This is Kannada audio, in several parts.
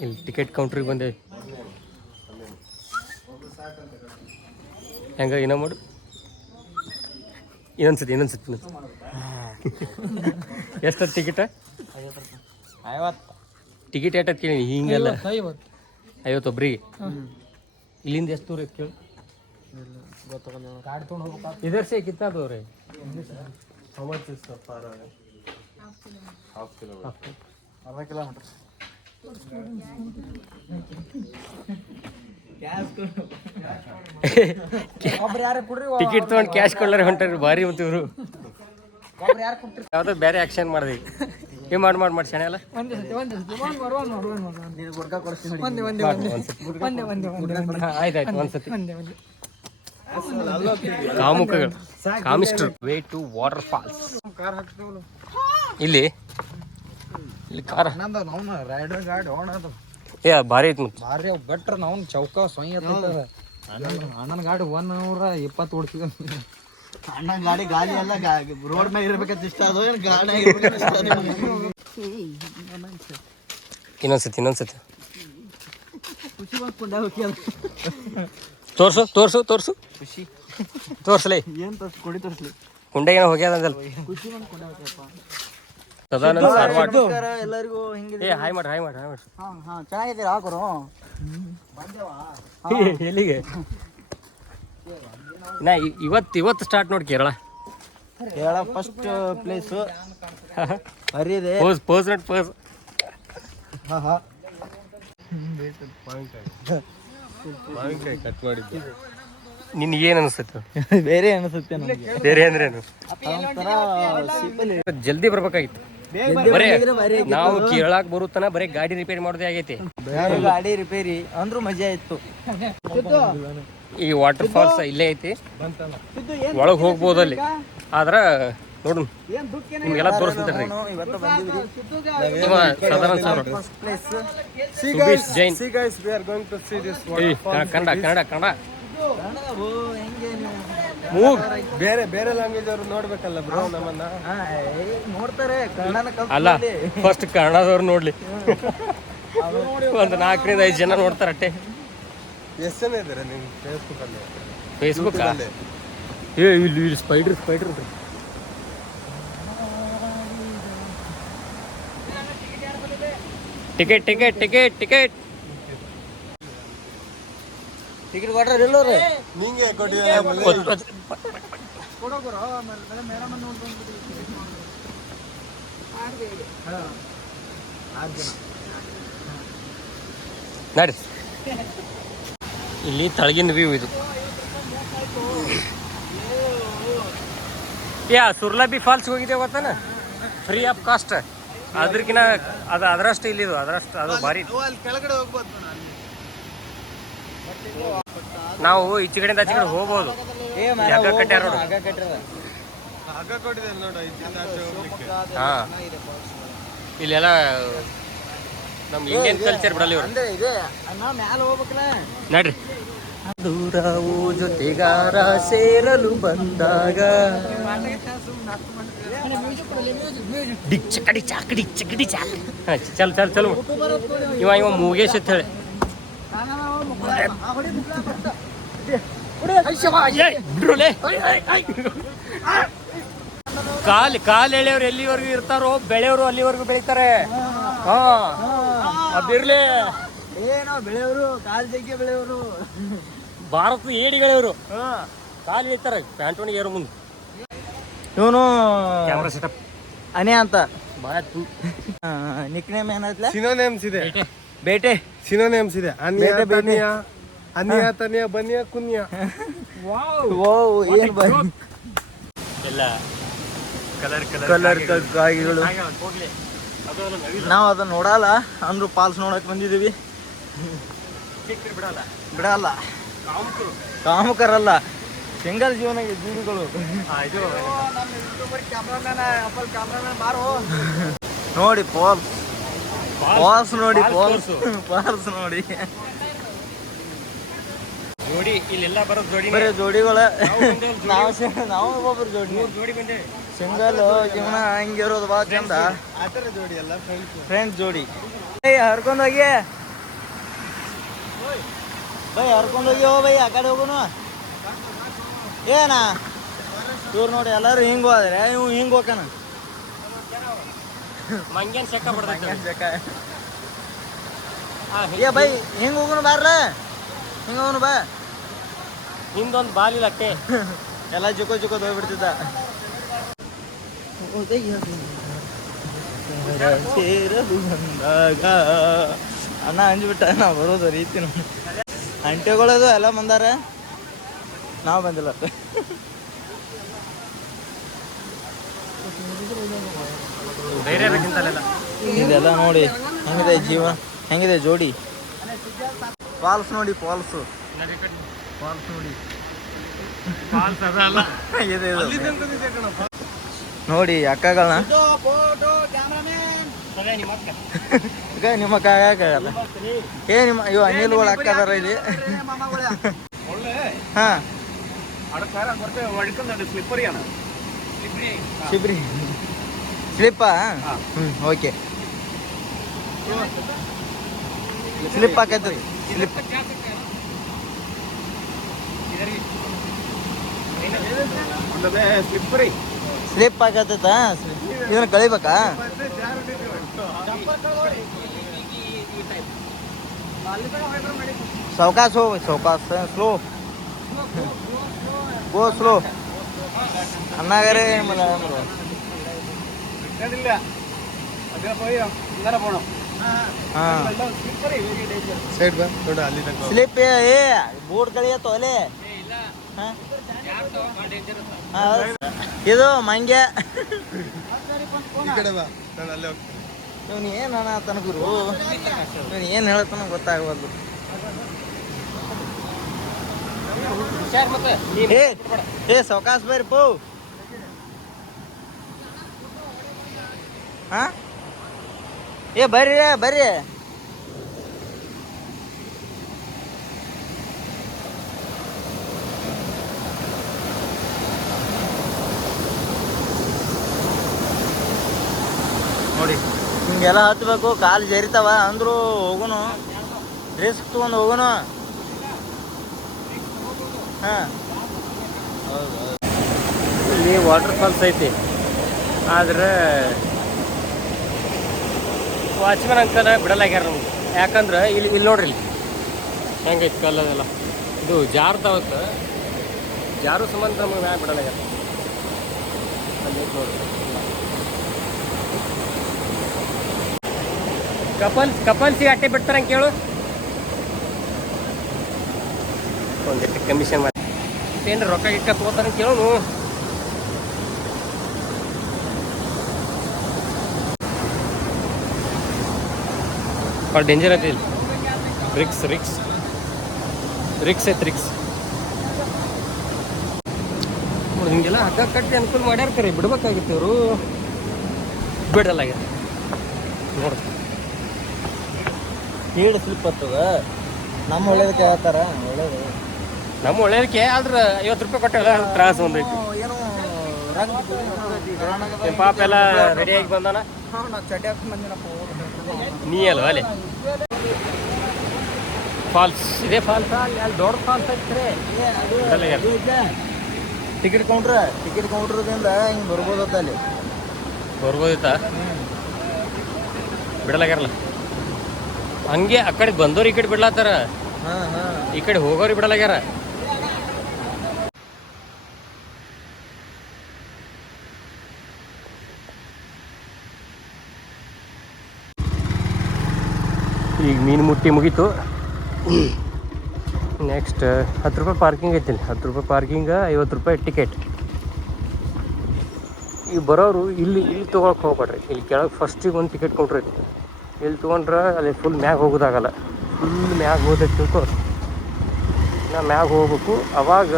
ಇಲ್ಲಿ ಟಿಕೆಟ್ ಕೌಂಟ್ರಿಗೆ ಬಂದೆ. ಹೆಂಗ ಏನೋ ಮಾಡು, ಇನ್ನೊಂದ್ಸತಿ ಎಷ್ಟು ಟಿಕೆಟ? 50 ಟಿಕೆಟ್ ಏಟತ್ ಕೇಳಿ ಹಿಂಗೆಲ್ಲ 50 ಒಬ್ರಿಗೆ. ಇಲ್ಲಿಂದ ಎಷ್ಟು ದೂರ ಐತೆ ಕೇಳಿ? ಇದರ್ ಸೇ ಕಿತ್ತಾ ದೂರ है? How much is the far away? Half kilometer. ಅರ್ಧ ಕಿಲೋಮೀಟರ್. ಟಿಕೆಟ್ ತೊಗೊಂಡು ಕ್ಯಾಶ್ ಕೊಡ್ಲಾರ ಹೊಂಟಾರ ಭಾರಿ ಅಂತ ಇವರು. ಯಾವ್ದೋ ಬೇರೆ ಆಕ್ಷನ್ ಮಾಡಿದೆ. ಏನ್ ಮಾಡಿ ಶಾಣೆ ಅಲ್ಲ. ಆಯ್ತಾಯ್ತು ಒಂದ್ಸತಿ. ಕಾಮುಕಗಳು, ಕಾಮಿಸ್ಟರ್ ವೇ ಟು ವಾಟರ್ ಫಾಲ್ಸ್. ಇಲ್ಲಿ ಕಾರ ರೈಡರ್ ಗಾಡಿ ಓಡೋದು ಏ ಭಾರಿ ಐತಿ. ಮತ್ತೆ ಭಾರಿ ಬೆಟ್ರ ನಾವು ಚೌಕ ಸೊಯ್ ಅಣ್ಣನ ಗಾಡಿ 120 ಓಡಿಸಿದ. ಅಣ್ಣನ ಗಾಡಿ ಗಾಲಿ ಎಲ್ಲ ರೋಡ್ ಮೇಲೆ ಇರ್ಬೇಕಂತ ಇಷ್ಟ ಅದು ಗಾಡಿ. ಇನ್ನೊಂದ್ಸತಿ ಖುಷಿ ಬಂದ್ಕೊಂಡ ಹೋಗಿ ತೋರ್ಸು ಖುಷಿ ತೋರ್ಸಲೇ. ಏನ್ ಕೊಡಿ ತೋರ್ಸ್ಲಿ. ಕುಂಡೆ ಏನೋ ಹೋಗ್ಯಾದ ಅಂದಲ್ಲ. ಖುಷಿ ಬಂದ್ಕೊಂಡ ಹೋಗ್ಯಪ್ಪ. ಸದಾನಂದ ಸಾರವಾಡ್ ಎಲ್ಲರಿಗೂ ಹಿಂಗಿದೆ. ಏ ಹಾಯ್ ಮಾಡಿ ಹಾ ಚೆನ್ನಾಗಿದ್ದೀರಾ ಹಾಕೋರು ಎಲ್ಲಿಗೆ? ನಾ ಇವತ್ತು ಸ್ಟಾರ್ಟ್ ನೋಡಿ ಕೇರಳ ಫಸ್ಟ್ ಪ್ಲೇಸು ಹರಿದೆ. Pose not pose. ಮಾವಿನಕಾಯಿ ಕಟ್ ಮಾಡಿದ್ದೆ. ನಿನ್ಗೆ ಏನು ಅನಿಸುತ್ತೆ? ಬೇರೆ ಅನಿಸುತ್ತೆ. ಬೇರೆ ಅಂದ್ರೇನು? ಒಂಥರ ಜಲ್ದಿ ಬರ್ಬೇಕಾಗಿತ್ತು. ಬರೇ ನಾವು ಕೇಳಾಕ್ ಬರುತ್ತಾನ ಬರೀ ಗಾಡಿ ರಿಪೇರಿ ಮಾಡೋದೇ ಆಗೈತಿ. ಗಾಡಿ ರಿಪೇರಿ ಅಂದ್ರೂ ಮಜಾ ಇತ್ತು. ಈ ವಾಟರ್ ಫಾಲ್ಸ್ ಇಲ್ಲೇ ಐತಿ, ಒಳಗೆ ಹೋಗ್ಬೋದು ಅಲ್ಲಿ. ಆದ್ರ ನೋಡು ನಿಮ್ಗೆಲ್ಲ ತೋರಿಸ್ತಾರೆ. ಸಾಧಾರಣ ಸುಬೀಶ್ ಜೈನ್. ಕನ್ನಡ ಬೇರೆ ಲ್ಯಾಂಗ್ವೇಜ್ ಅವ್ರು ನೋಡ್ಬೇಕಲ್ಲ ಬ್ರೋ ನಮ್ಮನ್ನ. ನೋಡ್ತಾರೆ ಅಲ್ಲ, ಫಸ್ಟ್ ಕನ್ನಡದವ್ರು ನೋಡ್ಲಿ. ಒಂದು 4 5 ಜನ ನೋಡ್ತಾರ ಅಟ್ಟೆ. ಎಷ್ಟು ಜನ ಇದ್ದಾರೆ ನಿಮ್ ಫೇಸ್ಬುಕ್? ಇಲ್ಲಿ ಸ್ಪೈಡರ್ ಟಿಕೆಟ್ ಕೊಟ್ರೆ ಎಲ್ಲೋರು ನಿಂಗೆ ನಡಿ. ಇಲ್ಲಿ ತಳಗಿನ ವ್ಯೂ ಇದು. ಸುರ್ಲಾಬಿ ಫಾಲ್ಸ್ ಹೋಗಿದೆ ಗೊತ್ತಾನ? Free of cost. ಅದ್ರಕಿನ ಅದರಷ್ಟು ಇಲ್ಲಿದು ಅದು ಭಾರಿ. ಕೆಳಗಡೆ ಹೋಗ್ಬೋದು. ನಾವು ಈಚೆ ಕಡೆಯಿಂದ ಆಚೆ ಕಡೆ ಹೋಗ್ಬೋದು. ಹಾ, ಇಲ್ಲೆಲ್ಲ ನಮ್ ಇಂಡಿಯನ್ ಕಲ್ಚರ್ ಬಿಡಲ್ಲ ಇವ್ರು. ನಡ್ರಿ. ದೂರವು ಜೊತೆಗಾರ ಸೇರಲು ಬಂದಾಗ ಚಲ್ ಇವ ಮೂಗೇಶ್ ಅಂತ ಹೇಳಿ ಕಾಲ್ ಎಳೆಯವ್ರು ಎಲ್ಲಿವರೆಗೂ ಇರ್ತಾರೋ ಬೆಳೆಯವರು ಅಲ್ಲಿವರೆಗೂ ಬೆಳಿತಾರೆ. ಹಾ, ಅದಿರ್ಲಿ. ಏನೋ ಬೆಳೆಯವರು ಕಾಲ್ ಜಗ್ಗೆ ಬೆಳೆಯವರು ಭಾರತದ ಏಡಿಗಳವರು ಕಾಲ್ ಎಳಿತಾರೆ ಪ್ಯಾಂಟೋಣಿಗೆ ಏರೋ ಮುಂದೆ. ಇವನು ಕ್ಯಾಮ್ರಾ ಸೆಟಪ್ ಅನೇ ಅಂತ ನಿಕ್ ನೇಮ್ ಏನೈತ್ಲೆ? ಸಿನೋನೇಮ್ಸ್ ಇದೆ. ಬೇಟೆ ಸಿನೋನೇಮ್ಸ್ ಇದೆ. ಅನಿಯಾ ತನಿಯಾ ಅನಿಯಾ ತನಿಯಾ ಬನಿಯಾ ಕುನಿಯಾ. ವಾವ್ ಏನು ಬೈ ಎಲ್ಲ ಕಲರ್ ಕಾಯಿಗಳು. ನಾವು ಅದನ್ನ ನೋಡಲ್ಲ ಅಂದ್ರು ಫಾಲ್ಸ್ ನೋಡಕ್ ಬಂದಿದೀವಿ. ಬಿಡಲ್ಲ, ಕಾಮುಕರಲ್ಲ, ಸಿಂಗಲ್ ಜೀವಿಗಳು. ನೋಡಿ ಫಾಲ್ಸ್ ನೋಡಿ ಜೋಡಿ ಇಲ್ಲೆಲ್ಲ ಬರೋದು ಜೋಡಿ, ಬರೀ ಜೋಡಿಗಳ. ನಾವು ಒಬ್ಬೊಬ್ರು ಜೋಡಿ ಬಂದೆ. ಸಿಂಗಲ್ ಜೀವನ ಹಂಗಿರೋದು ಬಾ ಚಂದ. ಆತರ ಜೋಡಿ ಅಲ್ಲ, ಫ್ರೆಂಡ್ಸ್ ಜೋಡಿ ಹರ್ಕೊಂಡೋಗಿ ಬೈ ಹರ್ಕೊಂಡು ಹೋಗ್ಯೋ ಬೈ ಆ ಕಡೆ ಹೋಗೋನು ಏನ ಇವ್ರು ನೋಡಿ ಎಲ್ಲರೂ ಹಿಂಗೆ ಹೋದ್ರೆ ಇವ್ ಹಿಂಗೆ ಹೋಗ್ಕನ ಮಂಗ್ಯಾನ್ ಶೆಕ್ಕ ಬಿಡ್ತೈತೆ ಏ ಬೈ ಹಿಂಗೆ ಹೋಗೋನು ಬಾರ್ರ ಹಿಂಗೆ ಹೋಗೋನು ಬಾ ಹಿಂದೊಂದು ಬಾಲಿಲ್ಲ ಅಟ್ಟೆ ಎಲ್ಲ ಜುಕೋ ಹೋಗ್ಬಿಡ್ತಿದ್ದ ಸೇರದು ಬಂದಾಗ ಅಣ್ಣ ಅಂಜ್ಬಿಟ್ಟ ನಾವು ಬರೋದು ರೀತಿ ನೋಡಿ ಅಂಟೆಗಳದು ಎಲ್ಲ ಬಂದಾರ ನಾವು ಬಂದಿಲ್ಲ ಧೈರ್ಯ ಬೇಕಿಂತಲ್ಲ ಇದೆಲ್ಲ ನೋಡಿ ಹೆಂಗಿದೆ ಜೀವ ಹೆಂಗಿದೆ ಜೋಡಿ ಫಾಲ್ಸ್ ನೋಡಿ ಫಾಲ್ಸ್ ನೋಡಿ ಇದೆ ಇದು. ನೋಡಿ ಅಕ್ಕಗಳನ್ನ ನಿಮ್ಮ ಕಾಗಲ್ಲ ಏ ನಿಮ್ಮ ಇವು ಅನಿಲ್ಗಳು ಅಕ್ಕ ಅದಾರ ಇಲ್ಲಿ ಹಾ ಶಿಬ್ರಿ ಸ್ಲಿಪ್ಪಾ ಓಕೆ ಸ್ಲಿಪ್ ಹಾಕೈತ್ರಿ ಸ್ಲಿಪ್ ಸ್ಲಿಪ್ ಹಾಕತ್ತ ಇದನ್ನ ಕಳಿಬೇಕಾ ಸಾವಕಾಶ ಹೋಗಿ ಸಾವಕಾಶ ಸ್ಲೋ ಗೋ ಸ್ಲೋ ಅನ್ನಾಗರೆ ಸ್ಲಿಪ್ ಏ ಬೋರ್ಡ್ ಕಳಿಯತ್ತೋ ಅಲ್ಲೇ ಇದು ಮಂಗ್ಯ ಇವನು ಏನು ಅನ್ನತಾನ ಗುರು ಇವನು ಏನು ಹೇಳ್ತಾನ ಗೊತ್ತಾಗಬಾರ್ದು ಏ ಸಾವಕಾಶ ಬರ್ರಿ ಪೋ ಹಾ ಏ ಬರ್ರಿ ಬರ್ರಿ ನೋಡಿ ಹಿಂಗೆಲ್ಲ ಹತ್ಬೇಕು ಕಾಲು ಜರಿತಾವ ಅಂದ್ರು ಹೋಗುನು ರಿಸ್ಕ್ ತೊಗೊಂಡು ಹೋಗುನು ಹಾಂ ಇಲ್ಲಿ ವಾಟರ್ ಫಾಲ್ಸ್ ಐತಿ ಆದ್ರೆ ವಾಚ್ಮನ್ ಅಂಕಲ್ ಬಿಡಲಾಗ್ಯಾರ ನಮ್ಗೆ ಯಾಕಂದ್ರೆ ಇಲ್ಲಿ ನೋಡ್ರಿ ಇಲ್ಲಿ ಹೆಂಗೈತಿ ಕಲ್ಲದೆಲ್ಲ ಇದು ಜಾರ್ತಾವತ್ತು ಜಾರು ಸಂಬಂಧ ನಮಗೆ ಮ್ಯಾಗ ಬಿಡಲಾಗ್ಯಾರ ಅಲ್ಲಿ ನೋಡ್ರಿ ಕಪಲ್ಸಿಗೆ ಅಟ್ಟೆ ಬಿಡ್ತಾರಂಗೆ ಕೇಳು ಒಂದಿಟ್ಟು ಕಮಿಷನ್ ಮಾಡಿ ಏನು ರೊಕ್ಕ ಗಿಕ್ಕ ತಗೋತಾರ ಕೇಳು ಭಾಳ ಡೇಂಜರ್ ಐತಿ ಇಲ್ಲಿ ರಿಕ್ಸ್ ಐತಿ ರಿಕ್ಸ್ ನೋಡಿ ಹಿಂಗೆಲ್ಲ ಹಗ್ಗ ಕಟ್ಟಿ ಅನುಕೂಲ ಮಾಡ್ಯಾರ ಬಿಡ್ಬೇಕಾಗಿತ್ತು ಇವರು ಬಿಡಲಾಗ್ಯಾರ ನೋಡಿ ಸ್ಪೀಡ್ ಸ್ಲಿಪ್ ಹತ್ತದ ನಮ್ಮ ಒಳ್ಳೇದಕ್ಕೆ ಹೇಳ್ತಾರ ಒಳ್ಳೇದು ನಮ್ಮ ಒಳ್ಳೇದಕ್ಕೆ ಆದ್ರೆ 50 ರೂಪಾಯಿ ಕೊಟ್ಟೆಲ್ಲ ತ್ರಾಸ ಒಂದೈತಿ ಏನೋ ಪಾಪ ಎಲ್ಲ ರೆಡಿಯಾಗಿ ಬಂದಾನ ಚಡ್ಡಿ ಹಾಕಿ ಬಂದಿನಪ್ಪ ನೀ ಅಲ್ವ ಅಲ್ಲಿ ಫಾಲ್ಸ್ ಇದೇ ಫಾಲ್ಸ್ ಅಲ್ಲಿ ದೊಡ್ಡ ಫಾಲ್ಸ್ ಐತ್ರಿ ಟಿಕೆಟ್ ಕೌಂಟ್ರದಿಂದ ಹಿಂಗೆ ಬರ್ಬೋದತ್ತ ಅಲ್ಲಿ ಬರ್ಬೋದಿತ್ತ ಬಿಡಲಾಗ್ಯಾರಲ್ಲ ಹಂಗೆ ಆ ಕಡೆ ಬಂದವ್ರು ಈ ಕಡೆ ಬಿಡ್ಲಾತ್ತಾರ ಈ ಕಡೆ ಹೋಗೋರು ಬಿಡಲಾಗ್ಯಾರ ಈಗ ಮೀನು ಮುಟ್ಟಿ ಮುಗೀತು ನೆಕ್ಸ್ಟ್ 10 ರೂಪಾಯಿ ಪಾರ್ಕಿಂಗ್ ಐತಿ 10 ರೂಪಾಯಿ ಪಾರ್ಕಿಂಗ 50 ರೂಪಾಯಿ ಟಿಕೆಟ್ ಈಗ ಬರೋರು ಇಲ್ಲಿ ತೊಗೊಳಕ್ಕೆ ಹೋಗ್ಬೇಡ್ರಿ ಇಲ್ಲಿ ಕೆಳಗೆ ಫಸ್ಟಿಗೆ ಒಂದು ಟಿಕೆಟ್ ಕೌಂಟ್ರ್ ಐತಿ ಇಲ್ಲಿ ತೊಗೊಂಡ್ರೆ ಅಲ್ಲಿ ಫುಲ್ ಮ್ಯಾಗ ಹೋಗೋದಾಗಲ್ಲ ಫುಲ್ ಮ್ಯಾಗ ಹೋದಕ್ಕೆ ತಿಳ್ಕೊ ನಾ ಮ್ಯಾಗ ಹೋಗ್ಬೇಕು ಅವಾಗ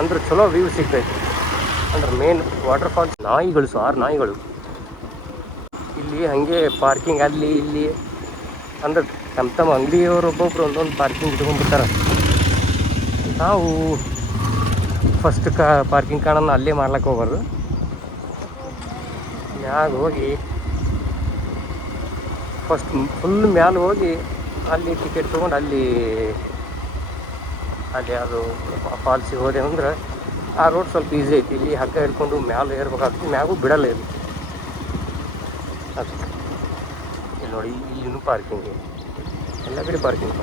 ಅಂದ್ರೆ ಚಲೋ ವ್ಯೂ ಸಿಗ್ತೈತಿ ಅಂದ್ರೆ ಮೇನ್ ವಾಟರ್ ಫಾಲ್ಸ್ ನಾಯಿಗಳು 6 ನಾಯಿಗಳು ಇಲ್ಲಿ ಹಾಗೆ ಪಾರ್ಕಿಂಗ್ ಅಲ್ಲಿ ಇಲ್ಲಿ ಅಂದ್ರೆ ತಮ್ಮ ಅಂಗಡಿಯವರು ಒಬ್ಬೊಬ್ರು ಒಂದೊಂದು ಪಾರ್ಕಿಂಗ್ ಇಟ್ಕೊಂಡ್ಬಿಡ್ತಾರೆ ನಾವು ಫಸ್ಟ್ ಪಾರ್ಕಿಂಗ್ ಕಾಣನ್ನು ಅಲ್ಲೇ ಮಾಡ್ಲಿಕ್ಕೆ ಹೋಗೋದು ಮ್ಯಾಗ ಹೋಗಿ ಫಸ್ಟ್ ಫುಲ್ ಮ್ಯಾಲೆ ಹೋಗಿ ಅಲ್ಲಿ ಟಿಕೆಟ್ ತೊಗೊಂಡು ಅಲ್ಲಿ ಅದು ಫಾಲ್ಸಿಗೆ ಹೋದೆ ಅಂದ್ರೆ ಆ ರೋಡ್ ಸ್ವಲ್ಪ ಈಸಿ ಐತಿ. ಇಲ್ಲಿ ಹಗ್ಗ ಹಿಡ್ಕೊಂಡು ಮ್ಯಾಲೆ ಏರ್ಬೇಕಾಗ್ತದೆ, ಮ್ಯಾಗೂ ಬಿಡಲ್ಲ ಇದು. ಅದು ಇಲ್ಲಿ ನೋಡಿ, ಇಲ್ಲಿನೂ ಪಾರ್ಕಿಂಗ್, ಎಲ್ಲ ಕಡೆ ಪಾರ್ಕಿಂಗ್.